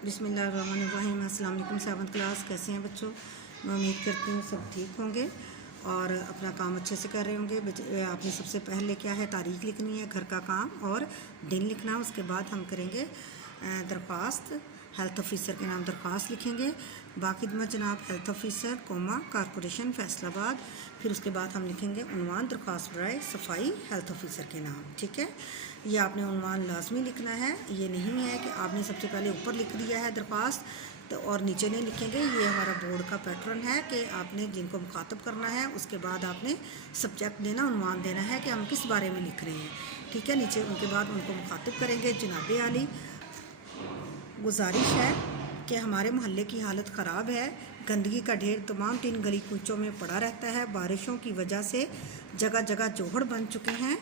बिस्मिल्लाहिर्रहमानिर्रहीम। अस्सलाम वालेकुम। 7th क्लास, कैसे हैं बच्चों? मैं उम्मीद करती हूँ सब ठीक होंगे और अपना काम अच्छे से कर रहे होंगे। आपने सबसे पहले क्या है, तारीख लिखनी है, घर का काम और दिन लिखना। उसके बाद हम करेंगे दरख्वास्त, हेल्थ ऑफिसर के नाम दरख्वास्त लिखेंगे। बाखिदमत जनाब health officer comma corporation Faisalabad. फिर उसके बाद हम लिखेंगे उन्वान दरख्वास्त बराए सफाई हेल्थ ऑफिसर के नाम। ठीक है, ये आपने उन्वान लाजमी लिखना है। ये नहीं है कि आपने सबसे पहले ऊपर लिख दिया है दरख्वास्त तो और नीचे नहीं लिखेंगे। ये हमारा बोर्ड का पैटर्न है कि आपने जिनको मुखातब करना है उसके बाद आपने सब्जेक्ट देना, उन्वान देना है कि हम किस बारे में लिख रहे हैं। ठीक है, नीचे उनके बाद उनको मुखातब करेंगे। जनाब आली, गुजारिश है कि हमारे मोहल्ले की हालत ख़राब है। गंदगी का ढेर तमाम 3 गली कूचों में पड़ा रहता है। बारिशों की वजह से जगह जगह जोहड़ बन चुके हैं।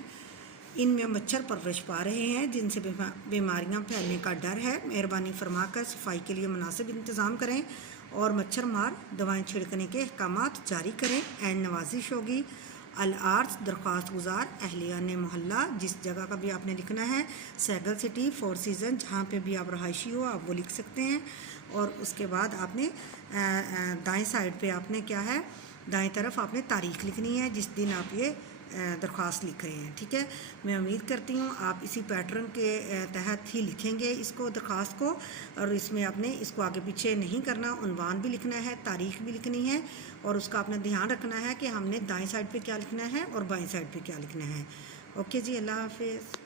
इनमें मच्छर परवरिश पा रहे हैं जिनसे बीमारियां फैलने का डर है। मेहरबानी फरमाकर सफाई के लिए मुनासिब इंतज़ाम करें और मच्छर मार दवाएं छिड़कने के अहकामात जारी करें। एंड नवाजिश होगी अल-आर्ज दरख्वास्त गुजार अहलियान मोहल्ला, जिस जगह का भी आपने लिखना है, सैगल सिटी, 4 सीज़न, जहाँ पे भी आप रहायशी हो आप वो लिख सकते हैं। और उसके बाद आपने दाएं साइड पे आपने क्या है, दाएं तरफ आपने तारीख लिखनी है जिस दिन आप ये दरख्वास्त लिख रहे हैं। ठीक है, मैं उम्मीद करती हूँ आप इसी पैटर्न के तहत ही लिखेंगे इसको, दरख्वास्त को। और इसमें आपने इसको आगे पीछे नहीं करना, उन्वान भी लिखना है, तारीख भी लिखनी है और उसका आपने ध्यान रखना है कि हमने दाएं साइड पे क्या लिखना है और बाएं साइड पे क्या लिखना है। ओके जी, अल्लाह हाफिज़।